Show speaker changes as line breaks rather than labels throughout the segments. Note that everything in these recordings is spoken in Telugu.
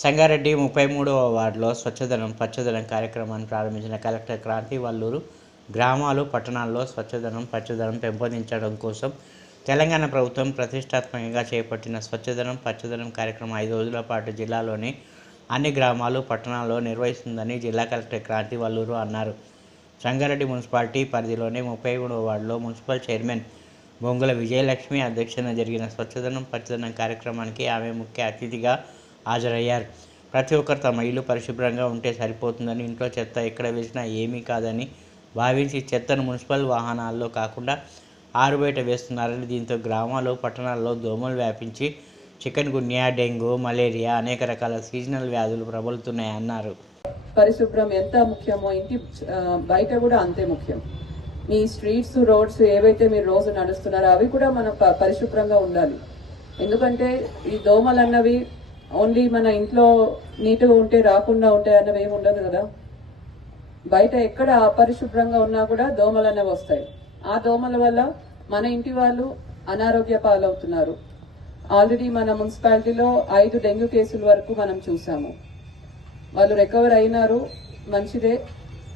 సంగారెడ్డి ముప్పై మూడవ వార్డులో స్వచ్ఛదనం పచ్చదనం కార్యక్రమాన్ని ప్రారంభించిన కలెక్టర్ క్రాంతి వల్లూరు గ్రామాలు పట్టణాల్లో స్వచ్ఛదనం పచ్చదనం పెంపొందించడం కోసం తెలంగాణ ప్రభుత్వం ప్రతిష్టాత్మకంగా చేపట్టిన స్వచ్ఛదనం పచ్చదనం కార్యక్రమం ఐదు రోజుల పాటు జిల్లాలోని అన్ని గ్రామాలు పట్టణాల్లో నిర్వహిస్తుందని జిల్లా కలెక్టర్ క్రాంతి వల్లూరు అన్నారు. సంగారెడ్డి మున్సిపాలిటీ పరిధిలోని ముప్పై మూడవ వార్డులో మున్సిపల్ చైర్మన్ బొంగుల విజయలక్ష్మి అధ్యక్షతన జరిగిన స్వచ్ఛదనం పచ్చదనం కార్యక్రమానికి ఆమె ముఖ్య అతిథిగా హాజరయ్యారు. ప్రతి ఒక్కరు తమ ఇల్లు పరిశుభ్రంగా ఉంటే సరిపోతుందని ఇంట్లో చెత్త ఎక్కడ వేసినా ఏమీ కాదని భావించి చెత్తను మున్సిపల్ వాహనాల్లో కాకుండా ఆరుబయట వేస్తున్నారని దీంతో గ్రామాలు పట్టణాల్లో దోమలు వ్యాపించి చికెన్ గున్యా డెంగ్యూ మలేరియా అనేక రకాల సీజనల్ వ్యాధులు ప్రబలుతున్నాయన్నారు
పరిశుభ్రం ఎంత ముఖ్యమో ఇంటి బయట కూడా అంతే ముఖ్యం. మీ స్ట్రీట్స్ రోడ్స్ ఏవైతే మీరు రోజు నడుస్తున్నారో అవి కూడా మనం పరిశుభ్రంగా ఉండాలి. ఎందుకంటే ఈ దోమలు అన్నవి ఓన్లీ మన ఇంట్లో నీట్గా ఉంటే రాకుండా ఉంటాయి అన్నవి ఏమి ఉండదు కదా? బయట ఎక్కడ అపరిశుభ్రంగా ఉన్నా కూడా దోమలు అనేవి వస్తాయి. ఆ దోమల వల్ల మన ఇంటి వాళ్ళు అనారోగ్య పాలవుతున్నారు. ఆల్రెడీ మన మున్సిపాలిటీలో ఐదు డెంగ్యూ కేసుల వరకు మనం చూసాము వాళ్ళు రికవర్ అయినారు మంచిదే.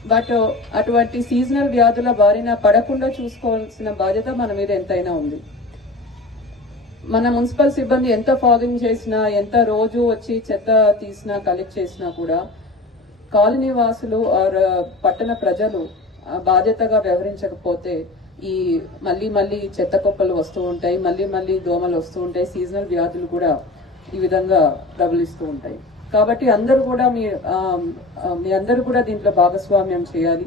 బట్ అటువంటి సీజనల్ వ్యాధుల బారిన పడకుండా చూసుకోవాల్సిన బాధ్యత మన మీద ఎంతైనా ఉంది. మన మున్సిపల్ సిబ్బంది ఎంత ఫాగింగ్ చేసినా ఎంత రోజు వచ్చి చెత్త తీసినా కలెక్ట్ చేసినా కూడా కాలనీ వాసులు ఆర్ పట్టణ ప్రజలు బాధ్యతగా వ్యవహరించకపోతే ఈ మళ్ళీ మళ్ళీ చెత్త కుప్పలు వస్తూ ఉంటాయి మళ్ళీ మళ్ళీ దోమలు వస్తూ ఉంటాయి సీజనల్ వ్యాధులు కూడా ఈ విధంగా ప్రబలిస్తూ ఉంటాయి. కాబట్టి అందరూ కూడా మీ మీ అందరూ కూడా దీంట్లో భాగస్వామ్యం చేయాలి.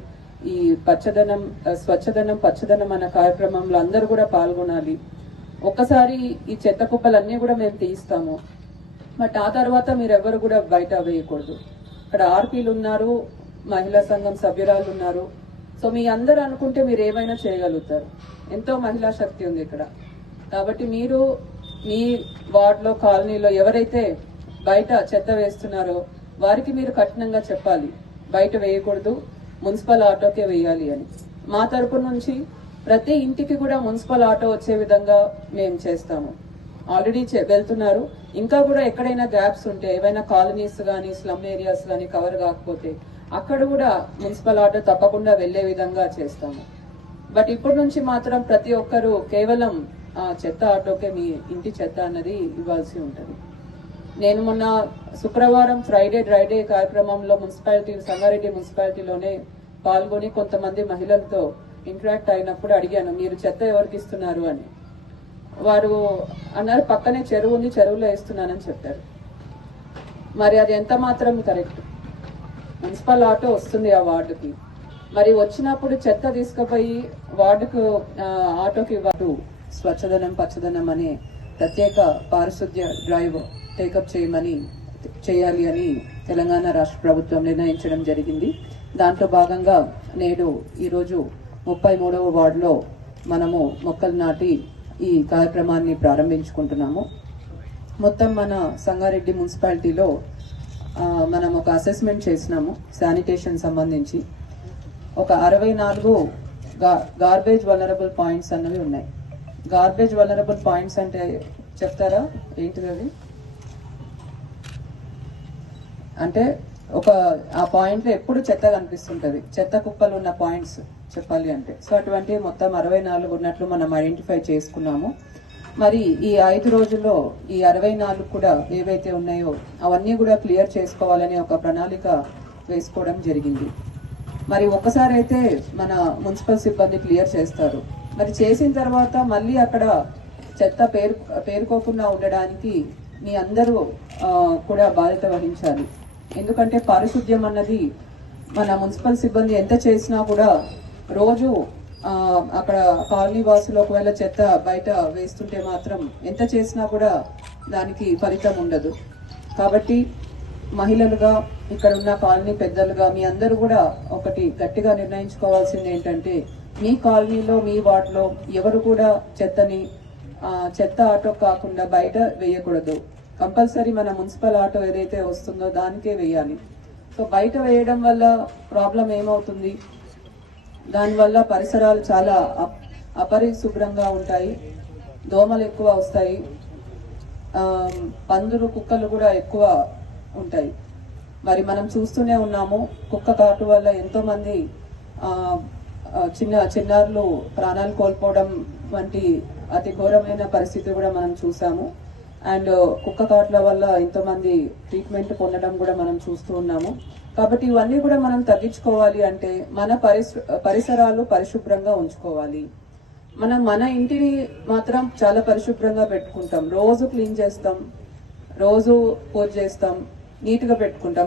ఈ పచ్చదనం స్వచ్ఛదనం పచ్చదనం అన్న కార్యక్రమంలో అందరూ కూడా పాల్గొనాలి. ఒక్కసారి ఈ చెత్త కుప్పలన్నీ కూడా మేము తీయిస్తాము. బట్ ఆ తర్వాత మీరు ఎవరు కూడా బయట వేయకూడదు. ఇక్కడ ఆర్పీలు ఉన్నారు మహిళా సంఘం సభ్యురాలు ఉన్నారు. సో మీ అందరు అనుకుంటే మీరు ఏమైనా చేయగలుగుతారు. ఎంతో మహిళా శక్తి ఉంది ఇక్కడ. కాబట్టి మీరు మీ వార్డులో కాలనీలో ఎవరైతే బయట చెత్త వేస్తున్నారో వారికి మీరు కఠినంగా చెప్పాలి. బయట వేయకూడదు మున్సిపల్ ఆటోకే వేయాలి అని. మా తరపు నుంచి ప్రతి ఇంటికి కూడా మున్సిపల్ ఆటో వచ్చే విధంగా మేము చేస్తాము. ఆల్రెడీ వెళ్తున్నారు. ఇంకా కూడా ఎక్కడైనా గ్యాప్స్ ఉంటే ఏవైనా కాలనీస్ కానీ స్లమ్ ఏరియాస్ కానీ కవర్ కాకపోతే అక్కడ కూడా మున్సిపల్ ఆటో తప్పకుండా వెళ్ళే విధంగా చేస్తాము. బట్ ఇప్పటి నుంచి మాత్రం ప్రతి ఒక్కరూ కేవలం ఆ, చెత్త ఆటోకే మీ ఇంటి చెత్త అన్నది ఇవ్వాల్సి ఉంటుంది. నేను మొన్న శుక్రవారం ఫ్రైడే డ్రైడే కార్యక్రమంలో మున్సిపాలిటీ సంగారెడ్డి మున్సిపాలిటీలోనే పాల్గొని కొంతమంది మహిళలతో ఇంటరాక్ట్ అయినప్పుడు అడిగాను మీరు చెత్త ఎవరికి ఇస్తున్నారు? అని. వారు అన్నారు పక్కనే చెరువు ఉంది చెరువులో వేస్తున్నానని చెప్పారు. మరి అది ఎంత మాత్రం కరెక్ట్? మున్సిపల్ ఆటో వస్తుంది ఆ వార్డుకి. మరి వచ్చినప్పుడు చెత్త తీసుకుపోయి వార్డుకు ఆటోకి ఇవ్వరు. స్వచ్ఛదనం పచ్చదనం అనే ప్రత్యేక పారిశుద్ధ్య డ్రైవ్ టేకప్ చేయమని చేయాలి అని తెలంగాణ రాష్ట్ర ప్రభుత్వం నిర్ణయించడం జరిగింది. దాంట్లో భాగంగా నేడు ఈరోజు ముప్పై మూడవ వార్డులో మనము మొక్కలు నాటి ఈ కార్యక్రమాన్ని ప్రారంభించుకుంటున్నాము. మొత్తం మన సంగారెడ్డి మున్సిపాలిటీలో మనం ఒక అసెస్మెంట్ చేసినాము శానిటేషన్ సంబంధించి. ఒక అరవై నాలుగు గార్బేజ్ వలరబుల్ పాయింట్స్ అన్నవి ఉన్నాయి. గార్బేజ్ వలరబుల్ పాయింట్స్ అంటే చెప్తారా? ఏంటిది అవి? అంటే ఒక ఆ పాయింట్లో ఎప్పుడు చెత్త కనిపిస్తుంటది. చెత్త కుప్పలు ఉన్న పాయింట్స్ చెప్పాలి అంటే. సో అటువంటి మొత్తం అరవై నాలుగు ఉన్నట్లు మనం ఐడెంటిఫై చేసుకున్నాము. మరి ఈ ఐదు రోజుల్లో ఈ అరవై నాలుగు కూడా ఏవైతే ఉన్నాయో అవన్నీ కూడా క్లియర్ చేసుకోవాలని ఒక ప్రణాళిక వేసుకోవడం జరిగింది. మరి ఒక్కసారి అయితే మన మున్సిపల్ సిబ్బంది క్లియర్ చేస్తారు. మరి చేసిన తర్వాత మళ్ళీ అక్కడ చెత్త పేరు పేరుకోకుండా ఉండడానికి మీ అందరూ కూడా బాధ్యత వహించాలి. ఎందుకంటే పారిశుద్ధ్యం అన్నది మన మున్సిపల్ సిబ్బంది ఎంత చేసినా కూడా రోజు అక్కడ కాలనీ వాసులు ఒకవేళ చెత్త బయట వేస్తుంటే మాత్రం ఎంత చేసినా కూడా దానికి ఫలితం ఉండదు. కాబట్టి మహిళలుగా ఇక్కడ ఉన్న కాలనీ పెద్దలుగా మీ అందరూ కూడా ఒకటి గట్టిగా నిర్ణయించుకోవాల్సింది ఏంటంటే మీ కాలనీలో మీ వార్డులో ఎవరు కూడా చెత్తని చెత్త ఆటో కాకుండా బయట వేయకూడదు. కంపల్సరీ మన మున్సిపల్ ఆటో ఏదైతే వస్తుందో దానికే వేయాలి. సో బయట వేయడం వల్ల ప్రాబ్లం ఏమవుతుంది? దానివల్ల పరిసరాలు చాలా అప్- అపరిశుభ్రంగా ఉంటాయి. దోమలు ఎక్కువ వస్తాయి. పందులు కుక్కలు కూడా ఎక్కువ ఉంటాయి. మరి మనం చూస్తూనే ఉన్నాము కుక్క కాటు వల్ల ఎంతోమంది చిన్న చిన్నారులు ప్రాణాలు కోల్పోవడం వంటి అతి ఘోరమైన పరిస్థితి కూడా మనం చూసాము. అండ్ uh, కుక్క కాట్ల వల్ల ఎంతోమంది ట్రీట్మెంట్ పొందడం కూడా మనం చూస్తూ ఉన్నాము. కాబట్టి ఇవన్నీ కూడా మనం తగ్గించుకోవాలి అంటే మన పరిసరాలు పరిశుభ్రంగా ఉంచుకోవాలి. మనం మన ఇంటిని మాత్రం చాలా పరిశుభ్రంగా పెట్టుకుంటాం. రోజు క్లీన్ చేస్తాం రోజు పూజ చేస్తాం నీట్గా పెట్టుకుంటాం.